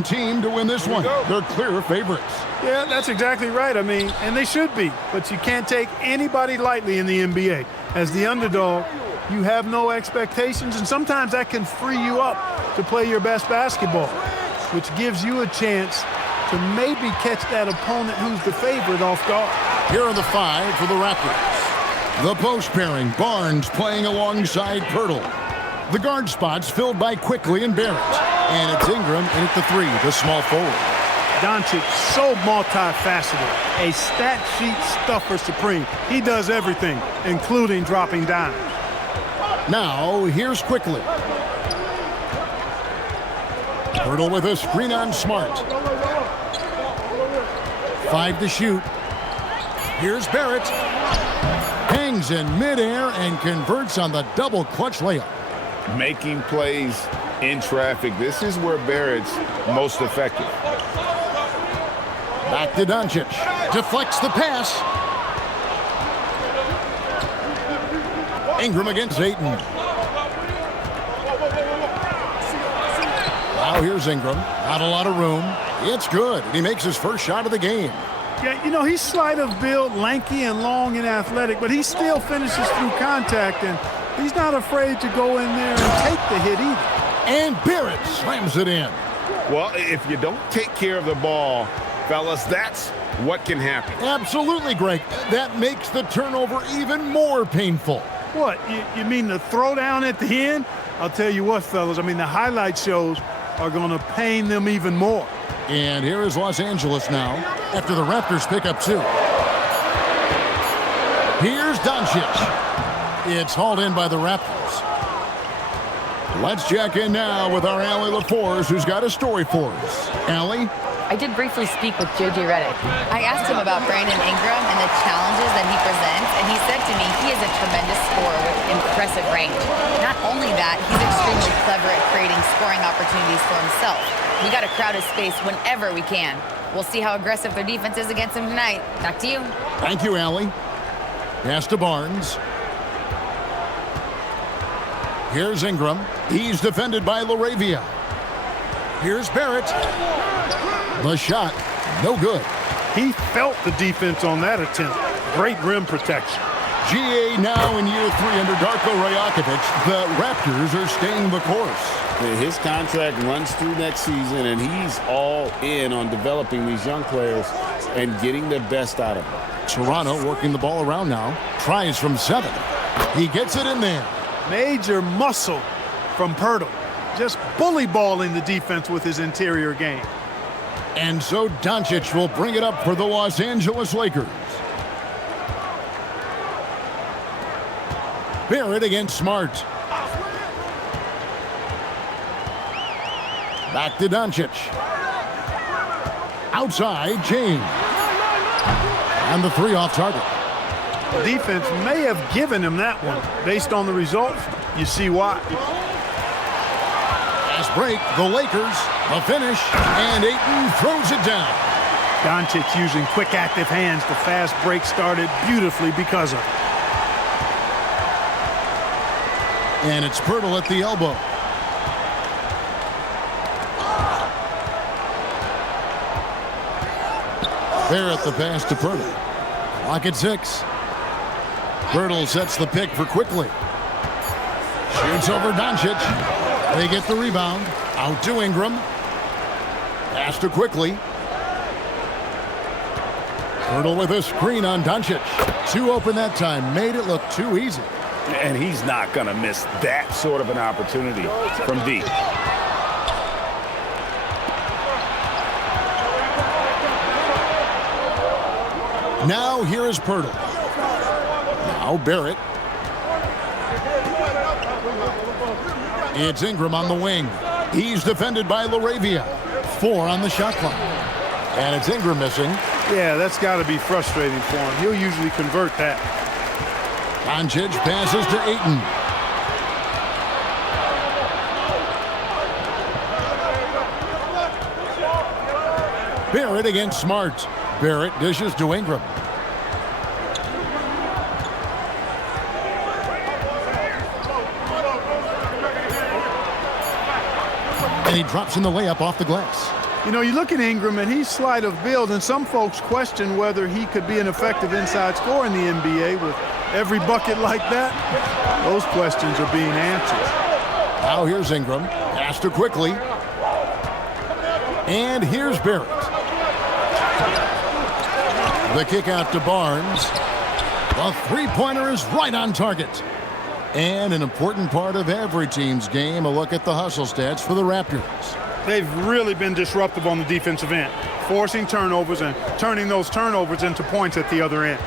team to win this one. They're clear favorites. Yeah, that's exactly right. I mean, and they should be. But you can't take anybody lightly in the NBA. As the underdog, you have no expectations, and sometimes that can free you up to play your best basketball, which gives you a chance to maybe catch that opponent who's the favorite off guard. Here are the 5 for the Raptors. The post pairing, Barnes playing alongside Pirtle. The guard spots filled by Quickly and Barrett. And it's Ingram in at the 3, the small forward. Doncic, so multifaceted, a stat sheet stuffer supreme. He does everything, including dropping down. Now, here's Quickly. Pirtle with a screen on Smart. 5 to shoot. Here's Barrett. Hangs in midair and converts on the double clutch layup. Making plays in traffic. This is where Barrett's most effective. Back to Doncic. Deflects the pass. Ingram against Ayton. Now here's Ingram. Not a lot of room. It's good. He makes his first shot of the game. Yeah, you know, he's slight of build, lanky and long and athletic, but he still finishes through contact, and he's not afraid to go in there and take the hit either. And Barrett slams it in. Well, if you don't take care of the ball, fellas, that's what can happen. Absolutely, Greg. That makes the turnover even more painful. What, you mean the throwdown at the end? I'll tell you what, fellas, I mean, the highlight shows are going to pain them even more. And here is Los Angeles now after the Raptors pick up 2. Here's Doncic. It's hauled in by the Raptors. Let's check in now with our Allie LaForce, who's got a story for us. Allie? I did briefly speak with J.J. Redick. I asked him about Brandon Ingram and the challenges that he presents, and he said to me he is a tremendous scorer with impressive range. Not only that, he's extremely clever at creating scoring opportunities for himself. We got to crowd his space whenever we can. We'll see how aggressive their defense is against him tonight. Back to you. Thank you, Allie. Pass to Barnes. Here's Ingram. He's defended by LaRavia. Here's Barrett. The shot, no good. He felt the defense on that attempt. Great rim protection. GA now in year 3 under Darko Rajakovic. The Raptors are staying the course. His contract runs through next season, and he's all in on developing these young players and getting the best out of them. Toronto working the ball around now. Tries from 7. He gets it in there. Major muscle from Pirtle. Just bully balling the defense with his interior game. And so Doncic will bring it up for the Los Angeles Lakers. Barrett against Smart. Back to Doncic. Outside, James. And the 3 off target. The defense may have given him that one. Based on the results, you see why. Fast break, the Lakers, the finish, and Ayton throws it down. Doncic using quick, active hands. The fast break started beautifully because of it. And it's Pirtle at the elbow. Barrett the pass to Pirtle. Clock at 6. Pirtle sets the pick for Quickly. Shoots over Doncic. They get the rebound. Out to Ingram. Pass to Quickly. Pirtle with a screen on Doncic. 2 open that time. Made it look too easy. And he's not going to miss that sort of an opportunity from deep. Now here is Pirtle. Now Barrett. It's Ingram on the wing. He's defended by LaRavia. 4 on the shot clock. And it's Ingram missing. Yeah, that's got to be frustrating for him. He'll usually convert that. Doncic passes to Ayton. Barrett against Smart. Barrett dishes to Ingram. And he drops in the layup off the glass. You know, you look at Ingram, and he's slight of build, and some folks question whether he could be an effective inside scorer in the NBA with every bucket like that. Those questions are being answered. Now here's Ingram. Pass to quickly. And here's Barrett. The kick out to Barnes. The three-pointer is right on target. And an important part of every team's game, a look at the hustle stats for the Raptors. They've really been disruptive on the defensive end, forcing turnovers and turning those turnovers into points at the other end.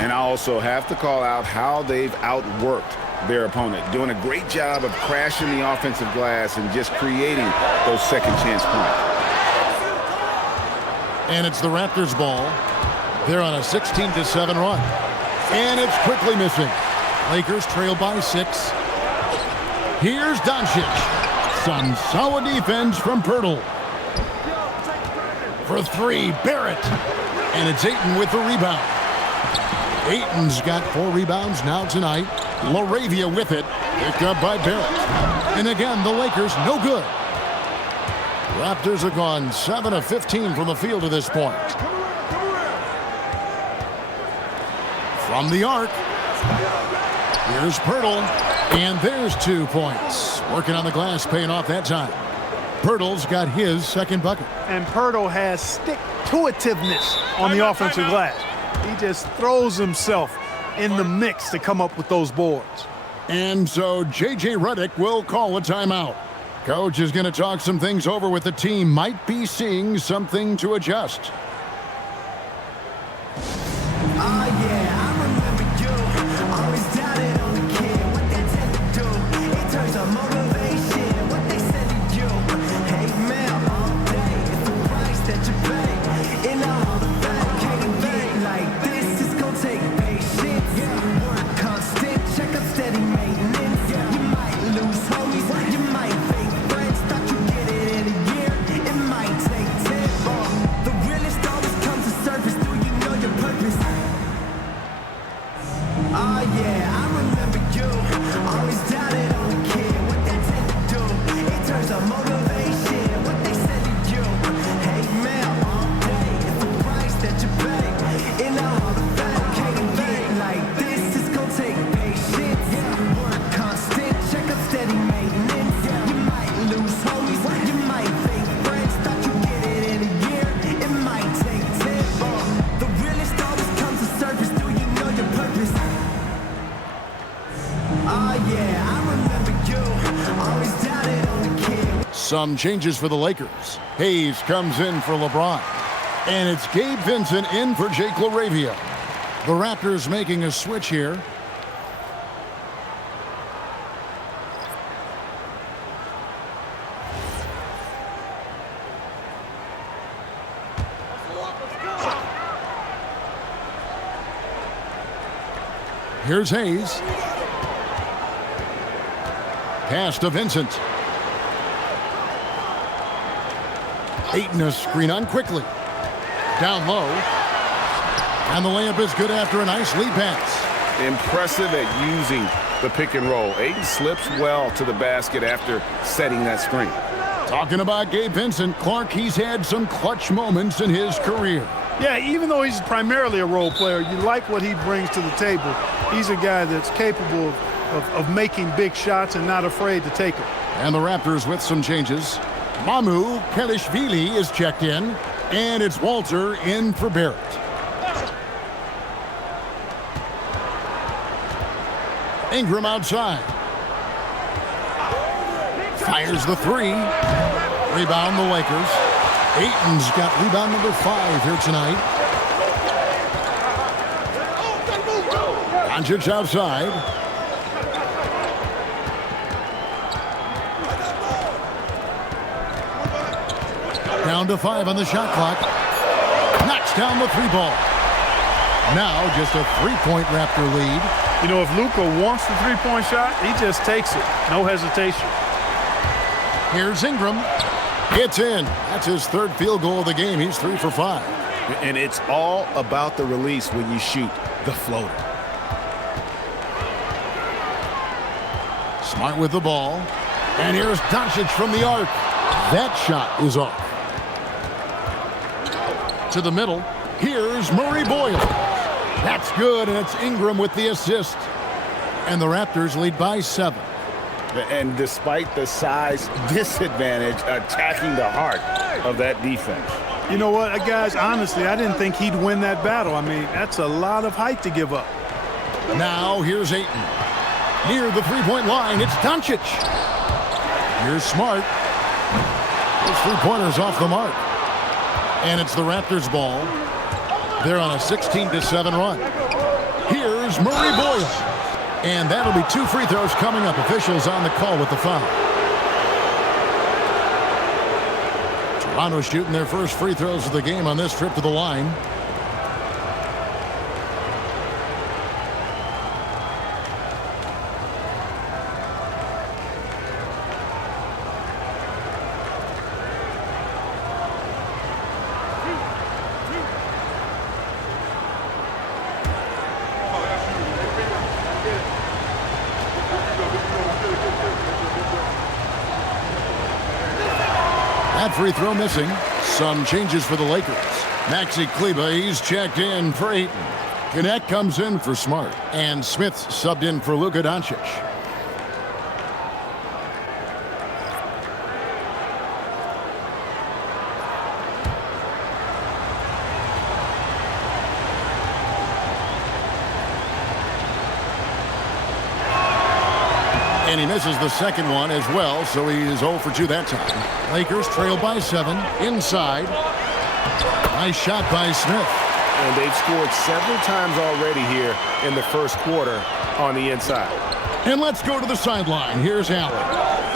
And I also have to call out how they've outworked their opponent, doing a great job of crashing the offensive glass and just creating those second chance points. And it's the Raptors' ball. They're on a 16-7 run. And it's quickly missing. Lakers trail by 6. Here's Doncic. Some solid defense from Pirtle. For 3, Barrett. And it's Ayton with the rebound. Ayton's got 4 rebounds now tonight. LaRavia with it. Picked up by Barrett. And again, the Lakers no good. Raptors have gone 7 of 15 from the field to this point. From the arc. Here's Pirtle. And there's 2 points. Working on the glass, paying off that time. Pirtle's got his second bucket. And Pirtle has stick-to-itiveness on the offensive glass. He just throws himself in the mix to come up with those boards. And so J.J. Redick will call a timeout. Coach is going to talk some things over with the team. Might be seeing something to adjust. Some changes for the Lakers. Hayes comes in for LeBron. And it's Gabe Vincent in for Jake LaRavia. The Raptors making a switch here. Here's Hayes. Pass to Vincent. Ayton a screen on quickly. Down low. And the layup is good after a nice lead pass. Impressive at using the pick and roll. Ayton slips well to the basket after setting that screen. Talking about Gabe Vincent, Clark, he's had some clutch moments in his career. Yeah, even though he's primarily a role player, you like what he brings to the table. He's a guy that's capable of making big shots and not afraid to take them. And the Raptors with some changes. Mamu Pelishvili is checked in, and it's Walter in for Barrett. Ingram outside. Fires the 3. Rebound the Lakers. Ayton's got rebound number 5 here tonight. Doncic outside. Down to 5 on the shot clock. Knocks down the 3-ball. Now just a 3-point Raptor lead. You know, if Luka wants the 3-point shot, he just takes it. No hesitation. Here's Ingram. It's in. That's his 3rd field goal of the game. He's 3 for 5. And it's all about the release when you shoot the floater. Smart with the ball. And here's Doncic from the arc. That shot is off. To the middle. Here's Murray Boyle. That's good, and it's Ingram with the assist. And the Raptors lead by 7. And despite the size disadvantage, attacking the heart of that defense. You know what, guys, honestly, I didn't think he'd win that battle. I mean, that's a lot of height to give up. Now here's Ayton. Near the three-point line, it's Doncic. Here's Smart. Those three-pointers off the mark. And it's the Raptors' ball. They're on a 16-7 run. Here's Murray Boyle. And that'll be 2 free throws coming up. Officials on the call with the foul. Toronto shooting their first free throws of the game on this trip to the line. That free throw missing. Some changes for the Lakers. Maxi Kleber, he's checked in for Ayton. Gannett comes in for Smart. And Smith's subbed in for Luka Doncic. And he misses the second one as well, so he is 0 for 2 that time. Lakers trail by 7. Inside. Nice shot by Smith. And they've scored several times already here in the first quarter on the inside. And let's go to the sideline. Here's Allen.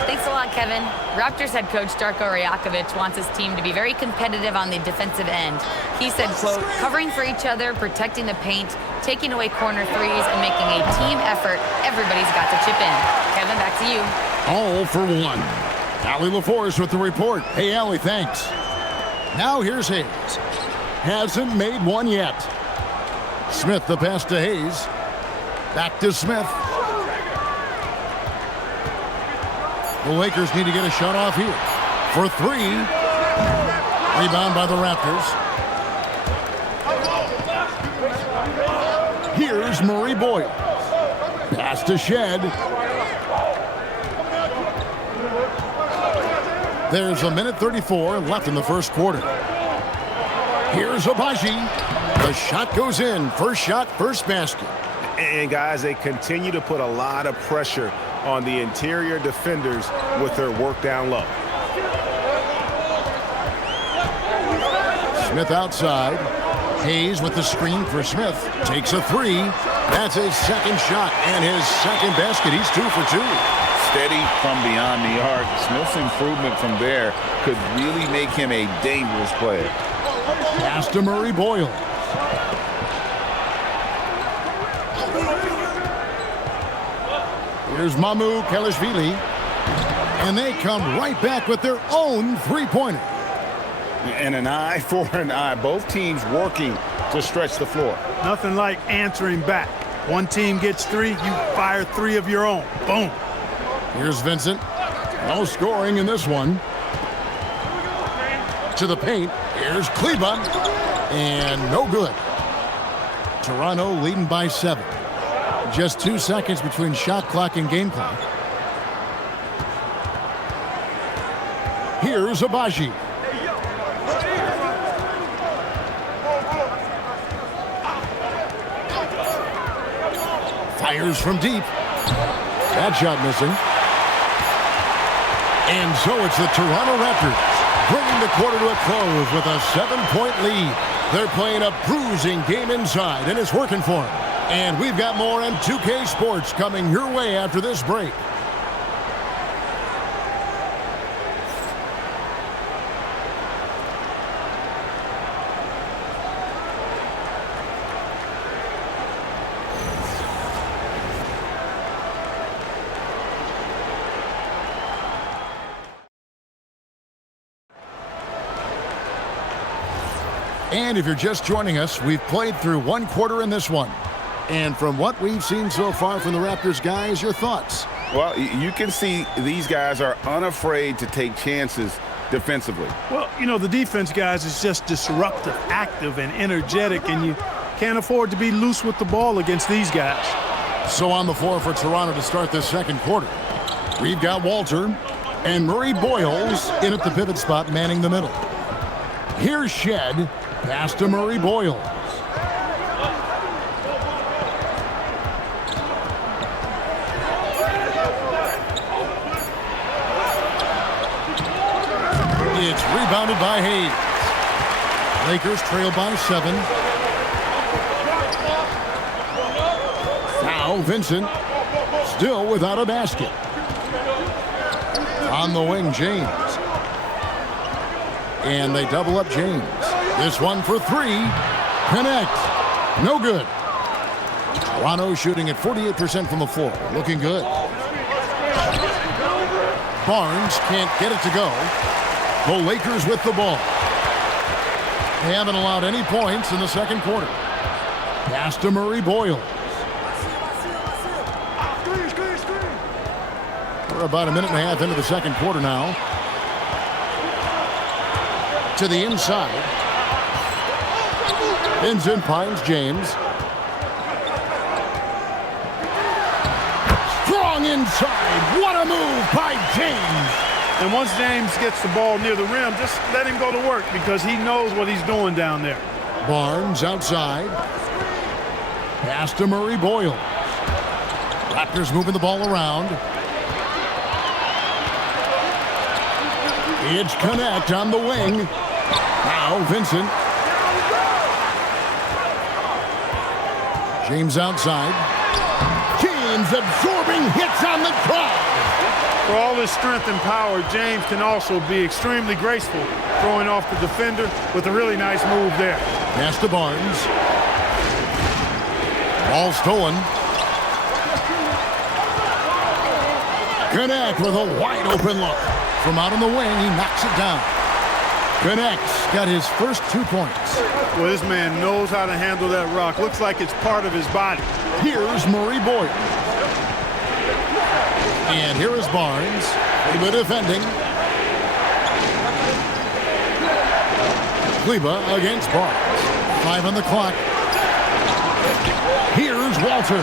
Thanks a lot, Kevin. Raptors head coach Darko Rajakovic wants his team to be very competitive on the defensive end. He said, quote, covering for each other, protecting the paint, taking away corner threes, and making a team effort. Everybody's got to chip in. Kevin, back to you. All for 1. Allie LaForce with the report. Hey, Allie, thanks. Now here's Hayes. Hasn't made one yet. Smith the pass to Hayes. Back to Smith. The Lakers need to get a shot off here. For 3. Rebound by the Raptors. Here's Murray Boyle. Pass to Shed. There's a minute 34 left in the first quarter. Here's Abaji. The shot goes in. First shot, first basket. And guys, they continue to put a lot of pressure on the interior defenders with their work down low. Smith outside. Hayes with the screen for Smith. Takes a 3. That's his second shot and his second basket. He's 2 for 2. Steady from beyond the arc. Smith's improvement from there could really make him a dangerous player. Pass to Murray Boyle. Here's Mamu Kelishvili. And they come right back with their own three-pointer. And an eye for an eye. Both teams working to stretch the floor. Nothing like answering back. One team gets 3, you fire 3 of your own. Boom. Here's Vincent. No scoring in this one. To the paint. Here's Kleber. And no good. Toronto leading by 7. Just 2 seconds between shot clock and game clock. Here's Abaji. Fires from deep. That shot missing. And so it's the Toronto Raptors bringing the quarter to a close with a 7-point lead. They're playing a bruising game inside, and it's working for them. And we've got more on 2K Sports coming your way after this break. And if you're just joining us, we've played through 1 quarter in this one. And from what we've seen so far from the Raptors guys, your thoughts? Well, you can see these guys are unafraid to take chances defensively. Well, you know, the defense, guys, is just disruptive, active, and energetic, and you can't afford to be loose with the ball against these guys. So on the floor for Toronto to start this second quarter, we've got Walter and Murray Boyles in at the pivot spot, manning the middle. Here's Shed, pass to Murray Boyles. It's rebounded by Hayes. Lakers trail by 7. Now Vincent still without a basket. On the wing, James. And they double up James. This one for 3. Connect. No good. Toronto shooting at 48% from the floor. Looking good. Barnes can't get it to go. The Lakers with the ball. They haven't allowed any points in the second quarter. Pass to Murray Boyles. We're about a minute and a half into the second quarter now. To the inside. Vincent finds James. Strong inside. What a move by James. And once James gets the ball near the rim, just let him go to work because he knows what he's doing down there. Barnes outside. Pass to Murray Boyles. Raptors moving the ball around. It's Connect on the wing. Now Vincent. James outside. James absorbing hits on the drive. For all his strength and power, James can also be extremely graceful, throwing off the defender with a really nice move there. Pass to Barnes. Ball stolen. Connect with a wide open look. From out on the wing, he knocks it down. Connect's got his first 2 points. Well, this man knows how to handle that rock. Looks like it's part of his body. Here's Murray Boyles. And here is Barnes. Kleba defending. Kleba against Barnes. 5 on the clock. Here's Walter.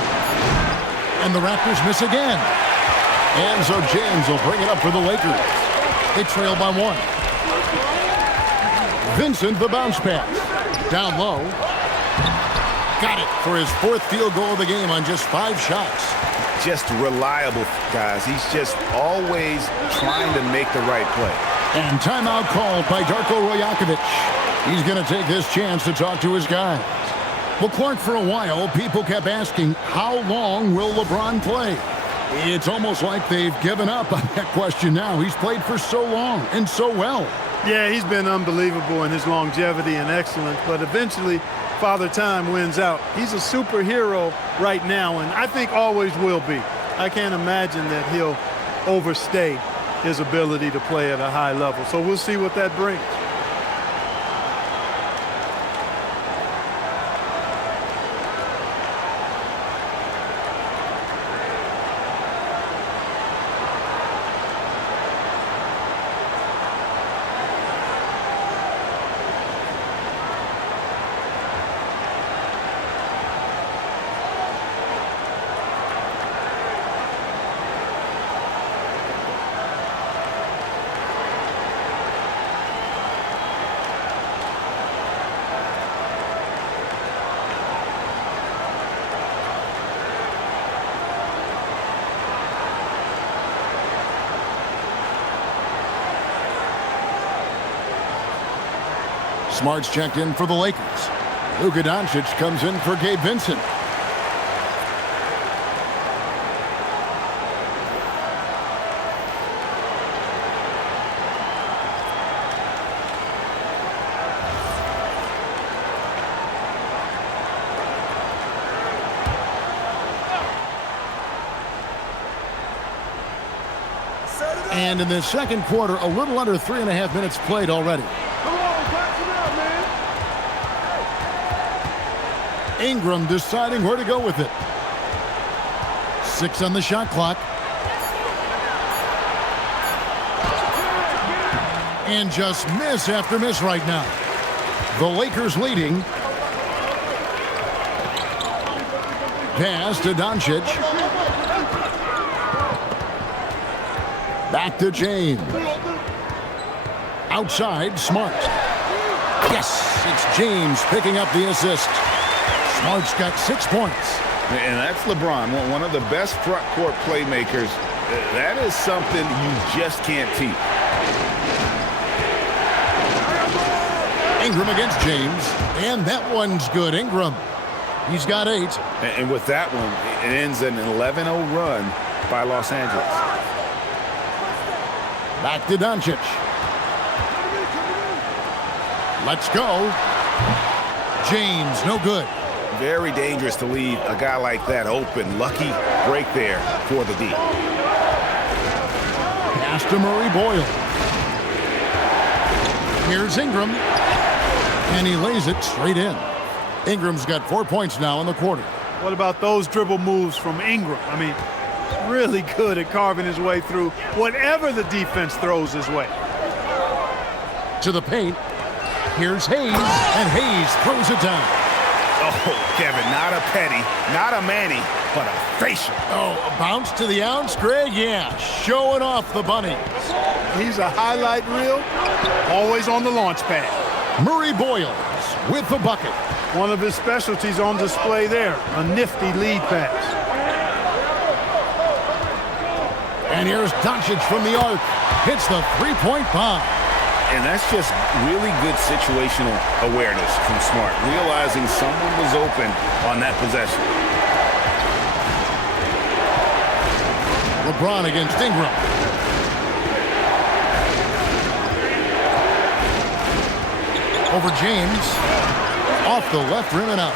And the Raptors miss again. And so James will bring it up for the Lakers. They trail by 1. Vincent, the bounce pass. Down low. Got it for his 4th field goal of the game on just 5 shots. Just reliable, guys. He's just always trying to make the right play. And timeout called by Darko Rajakovic. He's going to take this chance to talk to his guys. Well, Clark, for a while, people kept asking, how long will LeBron play? It's almost like they've given up on that question now. He's played for so long and so well. Yeah, he's been unbelievable in his longevity and excellence, but eventually Father Time wins out. He's a superhero right now, and I think always will be. I can't imagine that he'll overstay his ability to play at a high level. So we'll see what that brings. Smart's checked in for the Lakers. Luka Doncic comes in for Gabe Vincent. And in the second quarter, a little under 3.5 minutes played already. Ingram deciding where to go with it. 6 on the shot clock. And just miss after miss right now. The Lakers leading. Pass to Doncic. Back to James. Outside, Smart. Yes, it's James picking up the assist. Smart's got 6 points. And that's LeBron, one of the best front court playmakers. That is something you just can't teach. Ingram against James, and that one's good. Ingram, he's got 8. And with that one, it ends an 11-0 run by Los Angeles. Back to Doncic. Let's go. James, no good. Very dangerous to leave a guy like that open. Lucky break there for the D. Pass to Murray Boyle. Here's Ingram. And he lays it straight in. Ingram's got 4 points now in the quarter. What about those dribble moves from Ingram? I mean, really good at carving his way through whatever the defense throws his way. To the paint. Here's Hayes, and Hayes throws it down. Oh, Kevin, not a Petty, not a Manny, but a facial. Oh, a bounce to the ounce, Greg? Yeah, showing off the bunny. He's a highlight reel, always on the launch pad. Murray Boyles with the bucket. One of his specialties on display there, a nifty lead pass. And here's Doncic from the arc. Hits the three-point bomb. And that's just really good situational awareness from Smart, realizing someone was open on that possession. LeBron against Ingram. Over James. Off the left rim and out.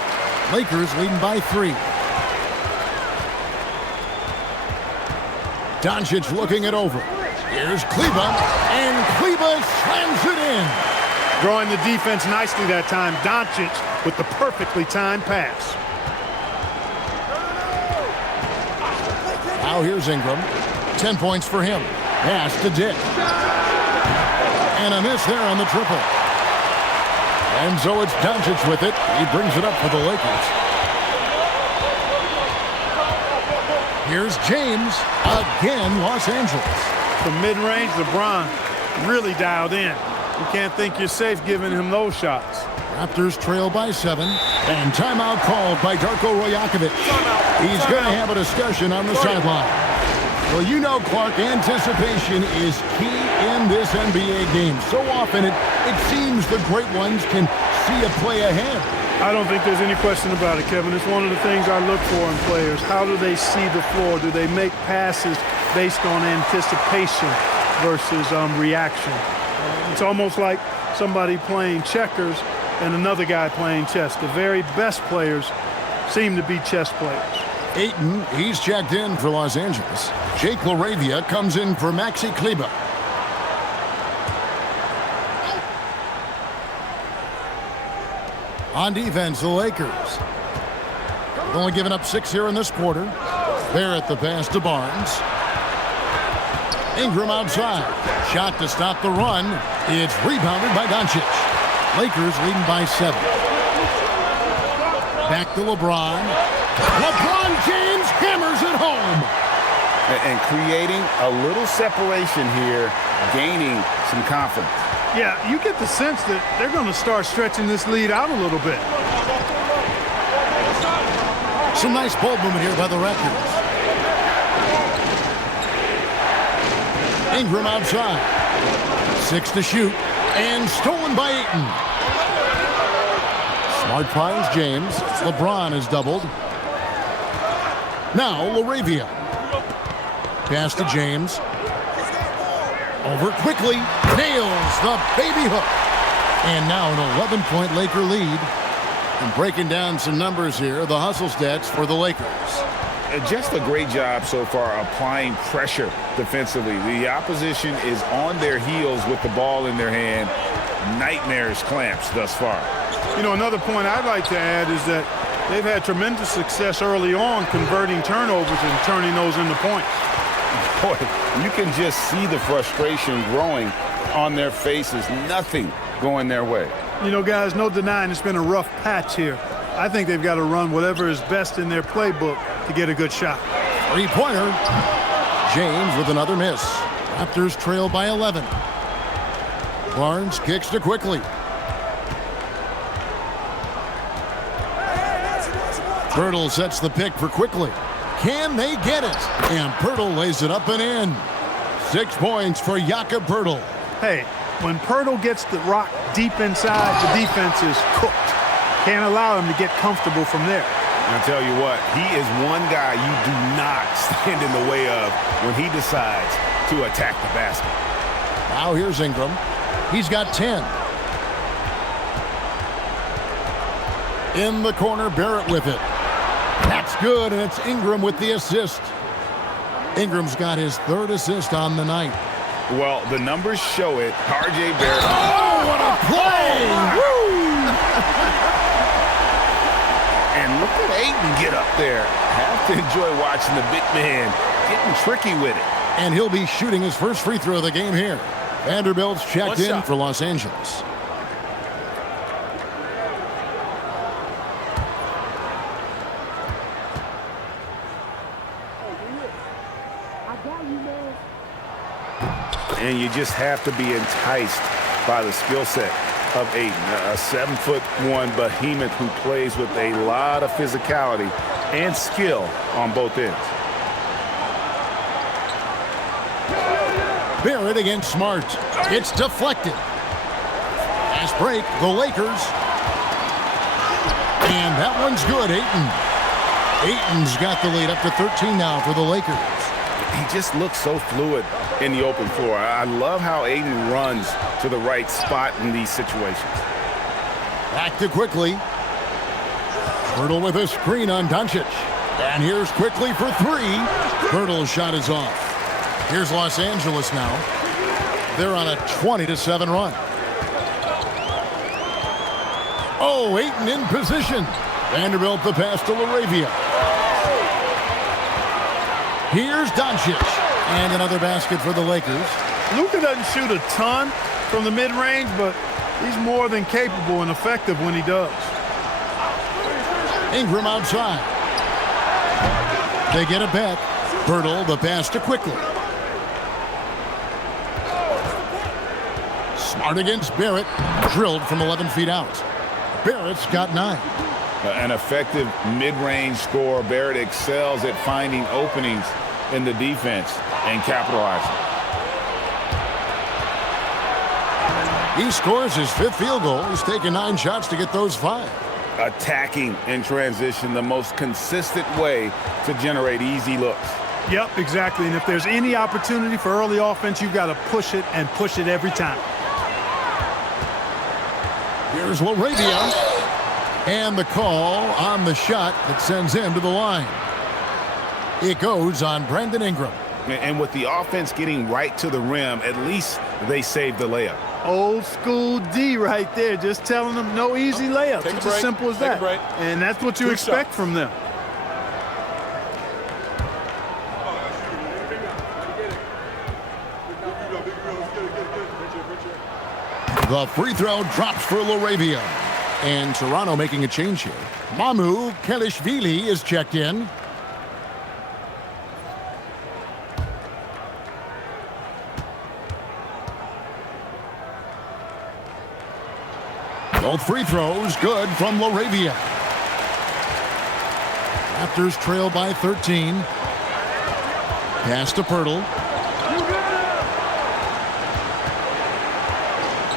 Lakers leading by 3. Doncic looking it over. Here's Kleba, and Kleba slams it in. Drawing the defense nicely that time. Doncic with the perfectly timed pass. Now here's Ingram. 10 points for him. Pass to Dick. And a miss there on the triple. And so it's Doncic with it. He brings it up for the Lakers. Here's James. Again, Los Angeles. From mid-range, LeBron really dialed in. You can't think you're safe giving him those shots. Raptors trail by 7. And timeout called by Darko Rajakovic. He's going to have a discussion on the sideline. Well, you know, Clark, anticipation is key in this NBA game. So often it seems the great ones can see a play ahead. I don't think there's any question about it, Kevin. It's one of the things I look for in players. How do they see the floor? Do they make passes based on anticipation versus reaction? It's almost like somebody playing checkers and another guy playing chess. The very best players seem to be chess players. Ayton, he's checked in for Los Angeles. Jake LaRavia comes in for Maxi Kleba. On defense, the Lakers. They've only given up 6 here in this quarter. Barrett the pass to Barnes. Ingram outside. Shot to stop the run. It's rebounded by Doncic. Lakers leading by 7. Back to LeBron. LeBron James hammers it home. And creating a little separation here, gaining some confidence. Yeah, you get the sense that they're going to start stretching this lead out a little bit. Some nice ball movement here by the Raptors. Ingram outside. 6 to shoot. And stolen by Ayton. Smart finds James. LeBron is doubled. Now LaRavia. Pass to James. Over quickly. Nails the baby hook. And now an 11-point Laker lead. And breaking down some numbers here, the hustle stats for the Lakers. Just a great job so far applying pressure defensively. The opposition is on their heels with the ball in their hand. Nightmares clamps thus far. You know, another point I'd like to add is that they've had tremendous success early on converting turnovers and turning those into points. Boy, you can just see the frustration growing on their faces, nothing going their way. You know, guys, no denying it's been a rough patch here. I think they've got to run whatever is best in their playbook to get a good shot. Three-pointer. James with another miss. Raptors trail by 11. Barnes kicks to Quickly. Pirtle sets the pick for Quickly. Can they get it? And Pirtle lays it up and in. 6 points for Jakob Pirtle. Hey, when Pirtle gets the rock deep inside, the defense is cooked. Can't allow him to get comfortable from there. I'll tell you what, he is one guy you do not stand in the way of when he decides to attack the basket. Now here's Ingram. He's got 10. In the corner, Barrett with it. That's good, and it's Ingram with the assist. Ingram's got his 3rd assist on the night. Well, the numbers show it. R.J. Barrett. Oh, what a play! Woo! And look at Ayton get up there. Have to enjoy watching the big man getting tricky with it. And he'll be shooting his first free throw of the game here. Vanderbilt's checked in for Los Angeles. And you just have to be enticed by the skill set of Ayton, a 7'1" behemoth who plays with a lot of physicality and skill on both ends. Barrett against Smart. It's deflected. Fast break, the Lakers. And that one's good, Ayton. Ayton's got the lead up to 13 now for the Lakers. He just looks so fluid in the open floor. I love how Ayton runs to the right spot in these situations. Back to Quickly. Pirtle with a screen on Doncic. And here's Quickly for 3. Pirtle's shot is off. Here's Los Angeles now. They're on a 20-7 run. Oh, Ayton in position. Vanderbilt the pass to LaRavia. Here's Doncic. And another basket for the Lakers. Luka doesn't shoot a ton from the mid-range, but he's more than capable and effective when he does. Ingram outside. They get it back. Pirtle the pass to Quickly. Smart against Barrett. Drilled from 11 feet out. Barrett's got 9. An effective mid-range scorer. Barrett excels at finding openings in the defense and capitalizing. He scores his 5th field goal. He's taken 9 shots to get those 5. Attacking in transition, the most consistent way to generate easy looks. Yep, exactly. And if there's any opportunity for early offense, you've got to push it and push it every time. Here's LaRavia. And the call on the shot that sends him to the line. It goes on Brandon Ingram. And with the offense getting right to the rim, at least they saved the layup. Old school D right there, just telling them no easy layups. It's as simple as that. And that's what you expect from them. The free throw drops for LaRavia. And Toronto making a change here. Mamu Kelishvili is checked in. Both free throws good from LaRavia. Raptors trail by 13. Pass to Pirtle.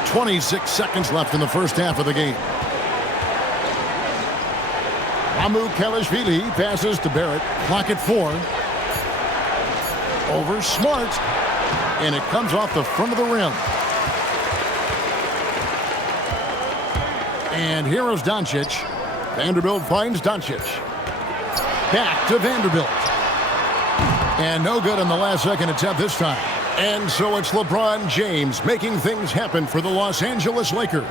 26 seconds left in the first half of the game. Mamu Kelishvili passes to Barrett. Clock at 4. Over Smart. And it comes off the front of the rim. And here is Doncic. Vanderbilt finds Doncic. Back to Vanderbilt. And no good on the last second attempt this time. And so it's LeBron James making things happen for the Los Angeles Lakers.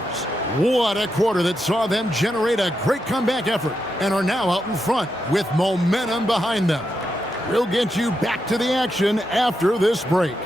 What a quarter that saw them generate a great comeback effort and are now out in front with momentum behind them. We'll get you back to the action after this break.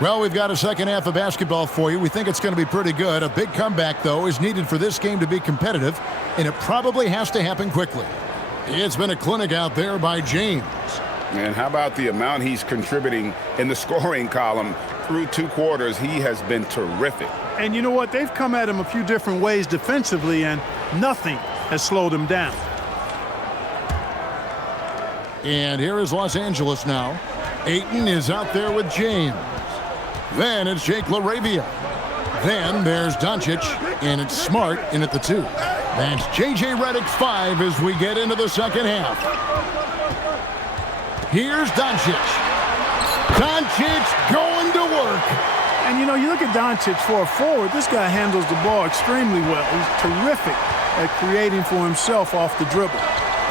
Well, we've got a second half of basketball for you. We think it's going to be pretty good. A big comeback, though, is needed for this game to be competitive, and it probably has to happen quickly. It's been a clinic out there by James. And how about the amount he's contributing in the scoring column through 2 quarters? He has been terrific. And you know what? They've come at him a few different ways defensively, and nothing has slowed him down. And here is Los Angeles now. Ayton is out there with James. Then it's Jake LaRavia. Then there's Doncic, and it's Smart in at the 2. That's J.J. Redick's 5 as we get into the second half. Here's Doncic. Doncic going to work. And, you know, you look at Doncic for a forward, this guy handles the ball extremely well. He's terrific at creating for himself off the dribble.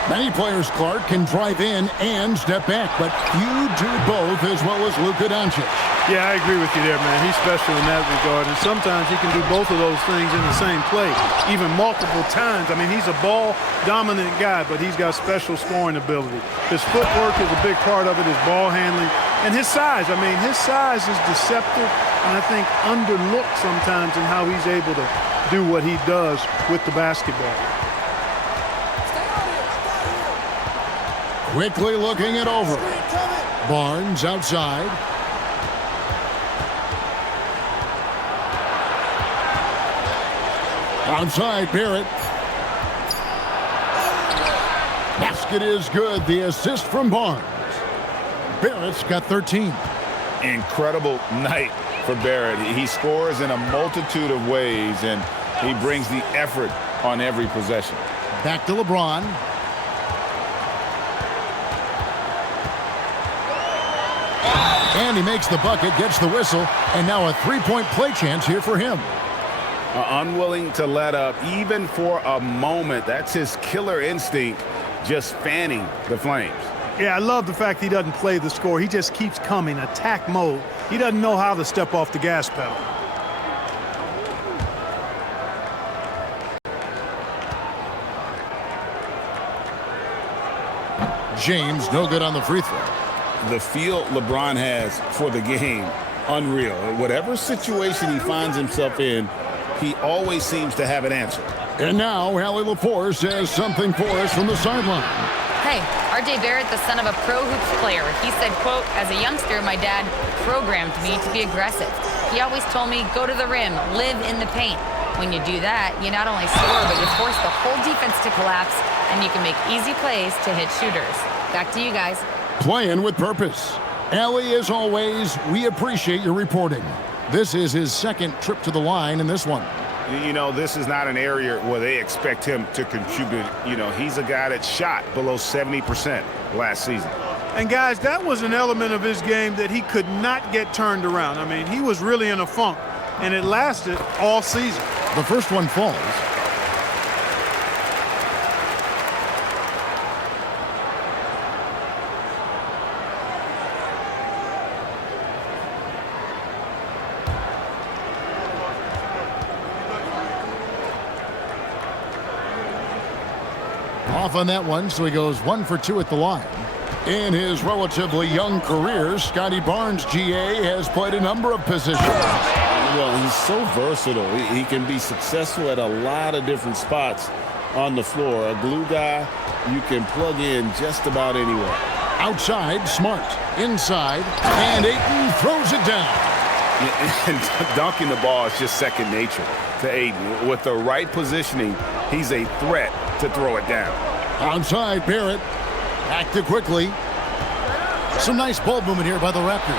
Many players, Clark, can drive in and step back, but few do both as well as Luka Doncic. Yeah, I agree with you there, man. He's special in that regard, and sometimes he can do both of those things in the same play, even multiple times. I mean, he's a ball-dominant guy, but he's got special scoring ability. His footwork is a big part of it, his ball handling, and his size. I mean, his size is deceptive, and I think underlooked sometimes in how he's able to do what he does with the basketball. Quickly looking it over. Barnes outside. Outside, Barrett. Basket is good. The assist from Barnes. Barrett's got 13. Incredible night for Barrett. He scores in a multitude of ways, and he brings the effort on every possession. Back to LeBron. And he makes the bucket, gets the whistle, and now a three-point play chance here for him. Unwilling to let up even for a moment. That's his killer instinct, just fanning the flames. Yeah, I love the fact he doesn't play the score. He just keeps coming, attack mode. He doesn't know how to step off the gas pedal. James, no good on the free throw. The feel LeBron has for the game, unreal. Whatever situation he finds himself in, he always seems to have an answer. And now, Allie LaForce says something for us from the sideline. Hey, R.J. Barrett, the son of a pro hoops player. He said, quote, as a youngster, my dad programmed me to be aggressive. He always told me, go to the rim, live in the paint. When you do that, you not only score, but you force the whole defense to collapse, and you can make easy plays to hit shooters. Back to you guys. Playing with purpose. Allie, as always, we appreciate your reporting. This is his second trip to the line in this one. You know, this is not an area where they expect him to contribute. You know, he's a guy that shot below 70% last season. And, guys, that was an element of his game that he could not get turned around. I mean, he was really in a funk, and it lasted all season. The first one falls. Off on that one, so he goes 1 for 2 at the line. In his relatively young career, Scotty Barnes, GA, has played a number of positions. Well, he's so versatile. He can be successful at a lot of different spots on the floor. A glue guy you can plug in just about anywhere. Outside, Smart. Inside, and Ayton throws it down. And dunking the ball is just second nature to Ayton. With the right positioning, he's a threat to throw it down. Outside, Barrett. Acted quickly. Some nice ball movement here by the Raptors.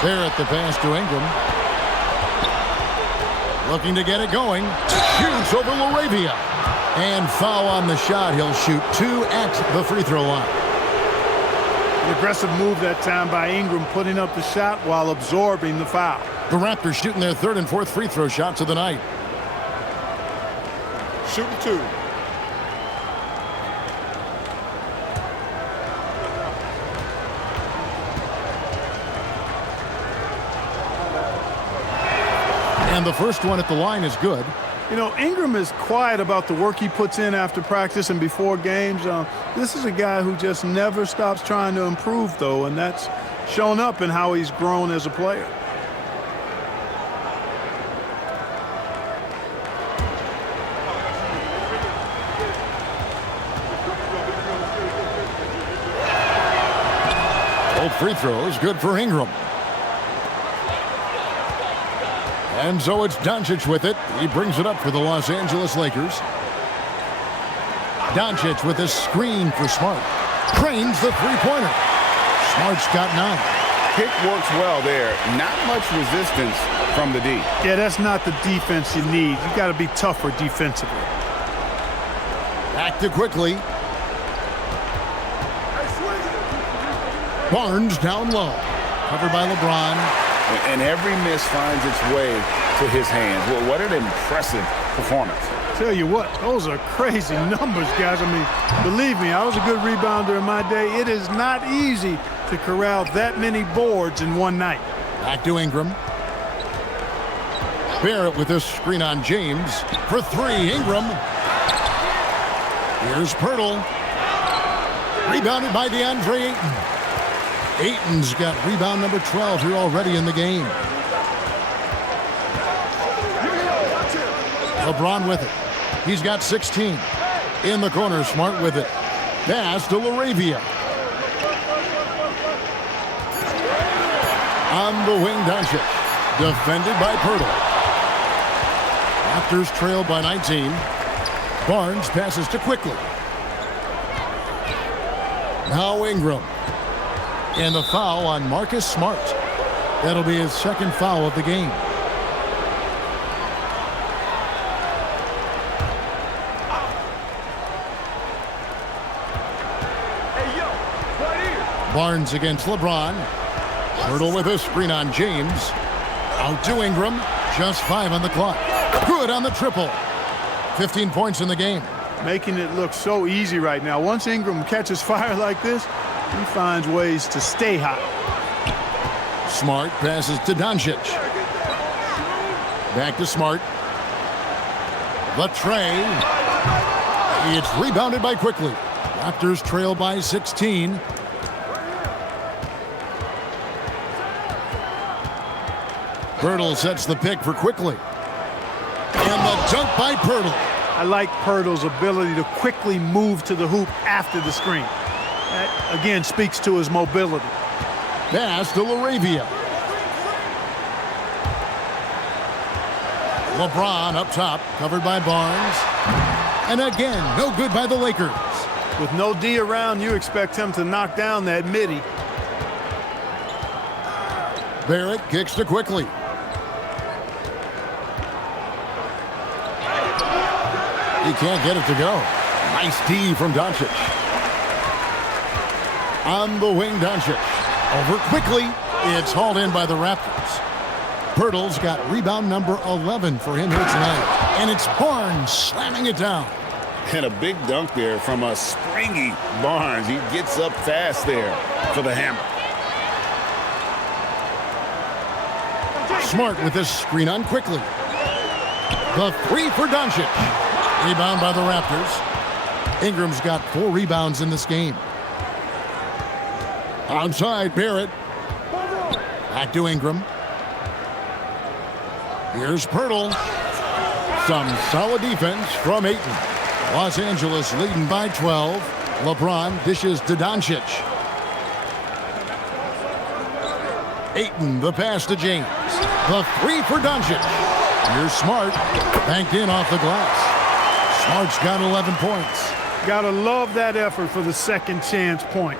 Barrett the pass to Ingram. Looking to get it going. Shoots over LaRavia. And foul on the shot. He'll shoot 2 at the free throw line. An aggressive move that time by Ingram, putting up the shot while absorbing the foul. The Raptors shooting their 3rd and 4th free throw shots of the night. Shooting 2. And the first one at the line is good. You know, Ingram is quiet about the work he puts in after practice and before games. This is a guy who just never stops trying to improve, though, and that's shown up in how he's grown as a player. Both free throws good for Ingram. And so it's Doncic with it. He brings it up for the Los Angeles Lakers. Doncic with a screen for Smart. Trains the three-pointer. Smart's got 9. Pick works well there. Not much resistance from the D. Yeah, that's not the defense you need. You got to be tougher defensively. Back to quickly. Barnes down low. Covered by LeBron. And every miss finds its way to his hands. Well, what an impressive performance. Tell you what, those are crazy numbers, guys. I mean, believe me, I was a good rebounder in my day. It is not easy to corral that many boards in one night. Back to Ingram. Barrett with this screen on James for 3. Ingram. Here's Pirtle. Rebounded by DeAndre Ayton. Ayton's got rebound number 12 here already in the game. LeBron with it. He's got 16. In the corner, Smart with it. Pass to LaRavia. On the wing, Doncic. Defended by Pirtle. Raptors trail by 19. Barnes passes to Quickly. Now Ingram. And the foul on Marcus Smart. That'll be his second foul of the game. Barnes against LeBron. Pirtle with a screen on James. Out to Ingram. Just 5 on the clock. Good on the triple. 15 points in the game. Making it look so easy right now. Once Ingram catches fire like this, he finds ways to stay hot. Smart passes to Doncic. Back to Smart. The tray. It's rebounded by Quickly. Raptors trail by 16. Pirtle sets the pick for Quickly. And the dunk by Pirtle. I like Pirtle's ability to quickly move to the hoop after the screen. That, again, speaks to his mobility. Pass to LaRavia. LeBron up top, covered by Barnes. And again, no good by the Lakers. With no D around, you expect him to knock down that midi. Barrett kicks to Quickly. He can't get it to go. Nice D from Doncic. On the wing, Doncic. Over Quickly. It's hauled in by the Raptors. Pirtle's got rebound number 11 for him here tonight. And it's Barnes slamming it down. And a big dunk there from a springy Barnes. He gets up fast there for the hammer. Smart with this screen on Quickly. The 3 for Doncic. Rebound by the Raptors. Ingram's got 4 rebounds in this game. Outside, Barrett. Back to Ingram. Here's Pirtle. Some solid defense from Ayton. Los Angeles leading by 12. LeBron dishes to Doncic. Ayton, the pass to James. The 3 for Doncic. Here's Smart. Banked in off the glass. Smart's got 11 points. Gotta love that effort for the second chance point.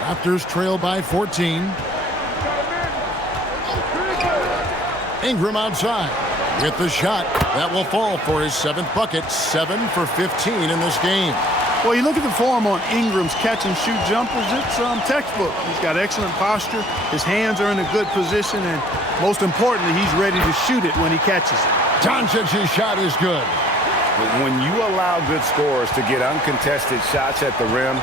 Raptors trail by 14. Ingram outside with the shot. That will fall for his 7th bucket. 7 for 15 in this game. Well, you look at the form on Ingram's catch and shoot jumpers, it's textbook. He's got excellent posture. His hands are in a good position, and most importantly, he's ready to shoot it when he catches it. Doncic's shot is good. But when you allow good scorers to get uncontested shots at the rim,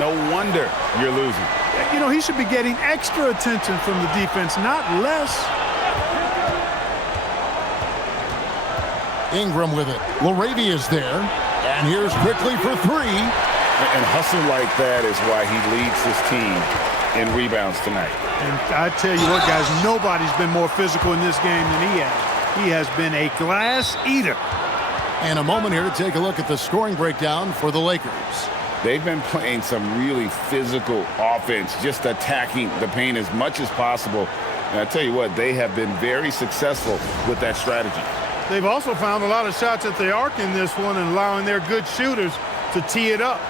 no wonder you're losing. You know, he should be getting extra attention from the defense, not less. Ingram with it. Laravia's there. And here's quickly for three. And hustle like that is why he leads his team in rebounds tonight. And I tell you what, guys, nobody's been more physical in this game than he has. He has been a glass eater. And a moment here to take a look at the scoring breakdown for the Lakers. They've been playing some really physical offense, just attacking the paint as much as possible. And I tell you what, they have been very successful with that strategy. They've also found a lot of shots at the arc in this one and allowing their good shooters to tee it up.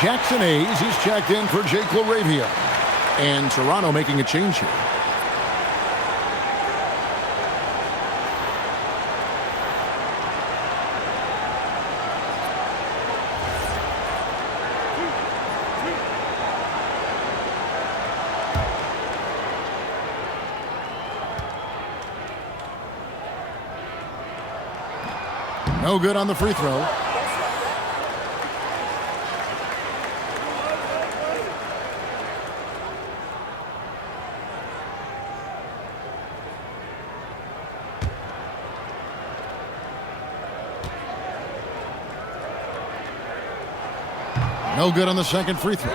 Jackson Hayes, he's checked in for Jake LaRavia. And Toronto making a change here. No good on the free throw. No good on the second free throw.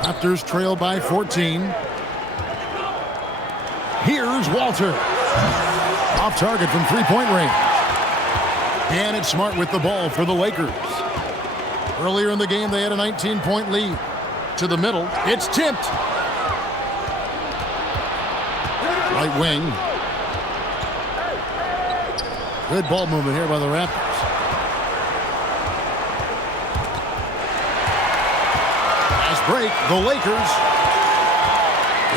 Raptors trail by 14. Here's Walter. Off target from three-point range. And it's Smart with the ball for the Lakers. Earlier in the game, they had a 19-point lead. To the middle, it's tipped. Right wing. Good ball movement here by the Raptors. Break, the Lakers.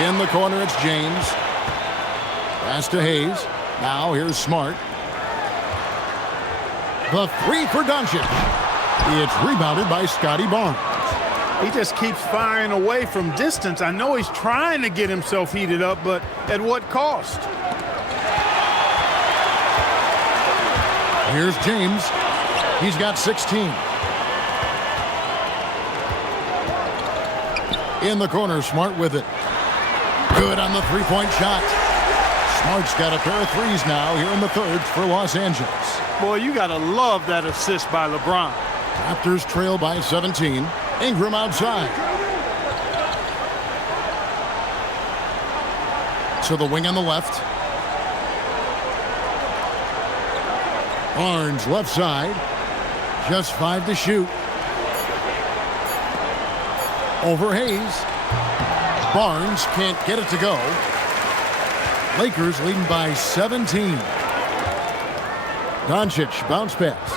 In the corner, it's James. Pass to Hayes. Now here's Smart. The three for Doncic. It's rebounded by Scotty Barnes. He just keeps firing away from distance. I know he's trying to get himself heated up, but at what cost? Here's James. He's got 16. In the corner, Smart with it. Good on the three-point shot. Smart's got a pair of threes now here in the third for Los Angeles. Boy, you got to love that assist by LeBron. Raptors trail by 17. Ingram outside. To the wing on the left. Barnes left side. Just 5 to shoot. Over Hayes. Barnes can't get it to go. Lakers leading by 17. Doncic bounce pass.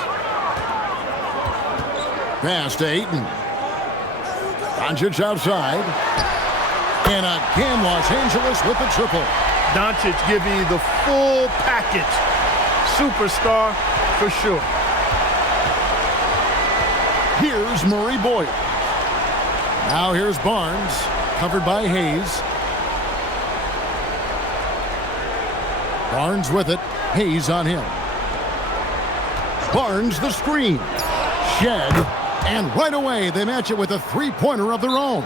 Pass to Ayton. Doncic outside. And again, Los Angeles with the triple. Doncic giving you the full package. Superstar for sure. Here's Murray Boyd. Now here's Barnes, covered by Hayes. Barnes with it. Hayes on him. Barnes the screen. Shed. And right away, they match it with a three-pointer of their own.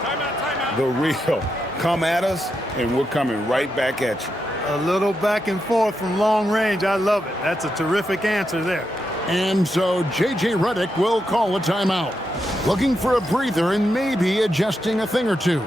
Timeout. The real. Come at us, and we're coming right back at you. A little back and forth from long range. I love it. That's a terrific answer there. And so J.J. Redick will call a timeout. Looking for a breather and maybe adjusting a thing or two.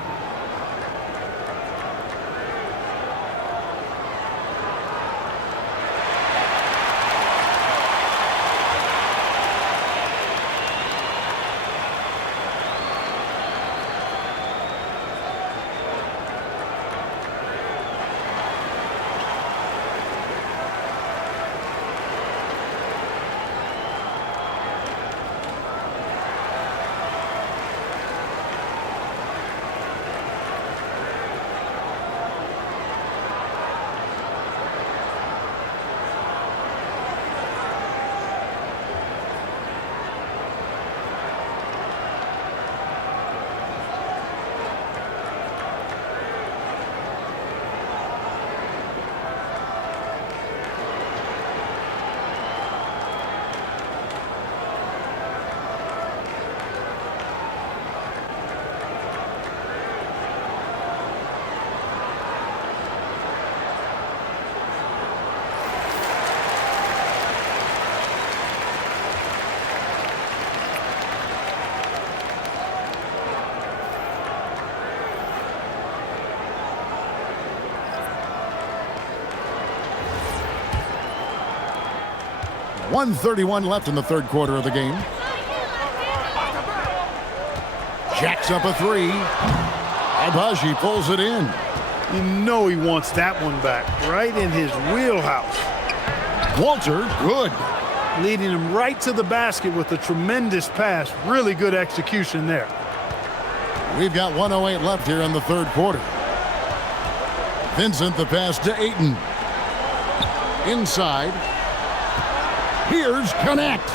1:31 left in the third quarter of the game. Jacks up a three. Agbaji pulls it in. You know he wants that one back, right in his wheelhouse. Walter, good. Leading him right to the basket with a tremendous pass. Really good execution there. We've got 1:08 left here in the third quarter. Vincent, the pass to Ayton. Inside. Here's Connect.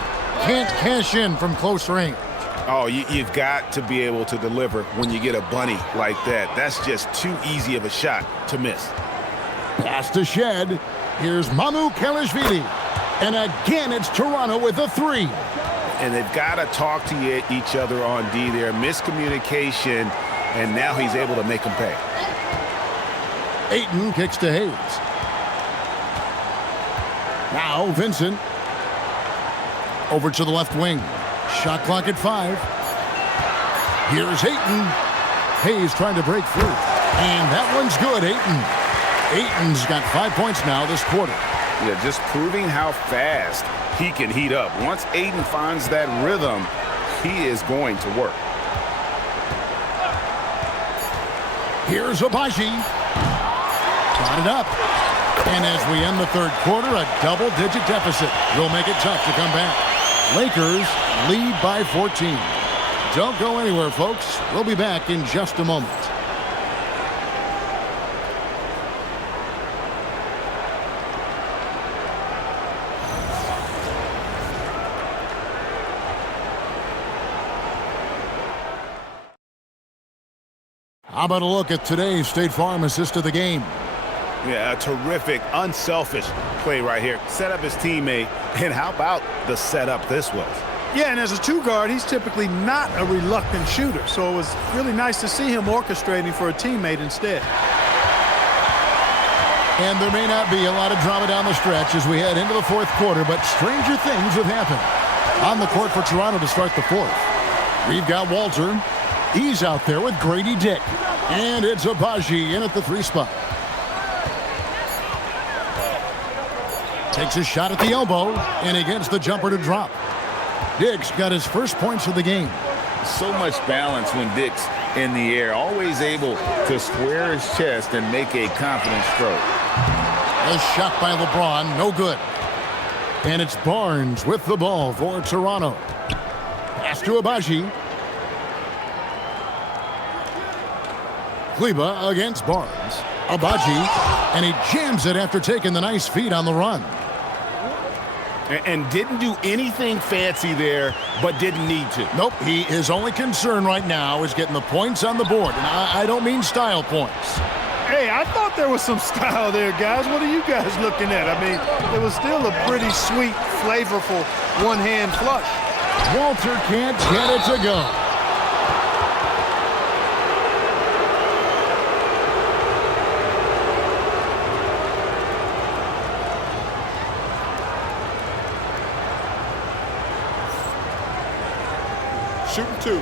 Can't cash in from close range. Oh, you've got to be able to deliver when you get a bunny like that. That's just too easy of a shot to miss. Pass to Shed. Here's Mamu Kelishvili. And again, it's Toronto with a three. And they've got to talk to each other on D there. Miscommunication, and now he's able to make them pay. Ayton kicks to Hayes. Now Vincent. Over to the left wing. Shot clock at 5. Here's Ayton. Hayes trying to break through. And that one's good, Ayton. Ayton's got 5 points now this quarter. Yeah, just proving how fast he can heat up. Once Ayton finds that rhythm, he is going to work. Here's Agbaji. Got it up. And as we end the third quarter, a double-digit deficit will make it tough to come back. Lakers lead by 14. Don't go anywhere, folks. We'll be back in just a moment. How about a look at today's State Farm assist of the game? Yeah, a terrific, unselfish play right here. Set up his teammate, and how about the setup this was? Yeah, and as a two guard, he's typically not a reluctant shooter, so it was really nice to see him orchestrating for a teammate instead. And there may not be a lot of drama down the stretch as we head into the fourth quarter, but stranger things have happened. On the court for Toronto to start the fourth. We've got Walter. He's out there with Grady Dick. And it's Agbaji in at the 3 spot. Takes a shot at the elbow, and he gets the jumper to drop. Dick's got his first points of the game. So much balance when Dick's in the air. Always able to square his chest and make a confident stroke. A shot by LeBron, no good. And it's Barnes with the ball for Toronto. Pass to Agbaji. Kleber against Barnes. Agbaji, and he jams it after taking the nice feed on the run. And didn't do anything fancy there, but didn't need to. Nope, his only concern right now is getting the points on the board. And I don't mean style points. Hey, I thought there was some style there, guys. What are you guys looking at? I mean, it was still a pretty sweet, flavorful one-hand flush. Walter can't get it to go. Shooting 2.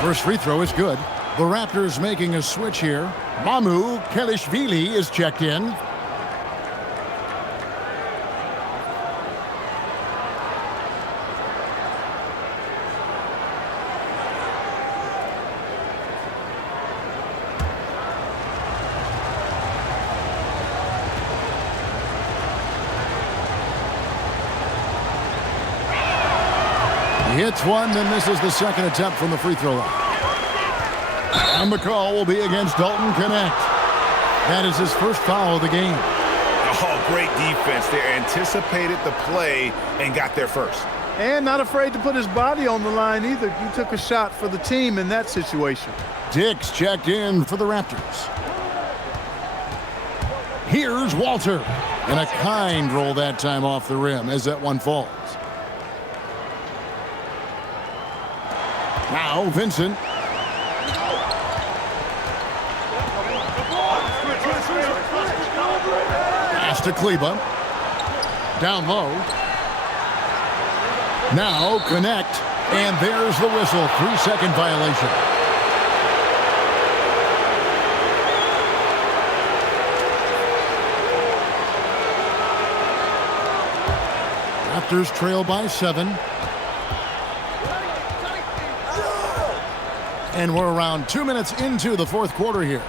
First free throw is good. The Raptors making a switch here. Mamu Kelishvili is checked in. He hits one, then misses the second attempt from the free throw line. And the call will be against Dalton Connect. That is his first foul of the game. Oh, great defense there. Anticipated the play and got there first. And not afraid to put his body on the line either. He took a shot for the team in that situation. Dick's checked in for the Raptors. Here's Walter. And a kind roll that time off the rim as that one falls. Now Vincent. Pass to Kleber. Down low. Now Connect. And there's the whistle. 3-second violation. Raptors trail by 7. And we're around 2 minutes into the fourth quarter here.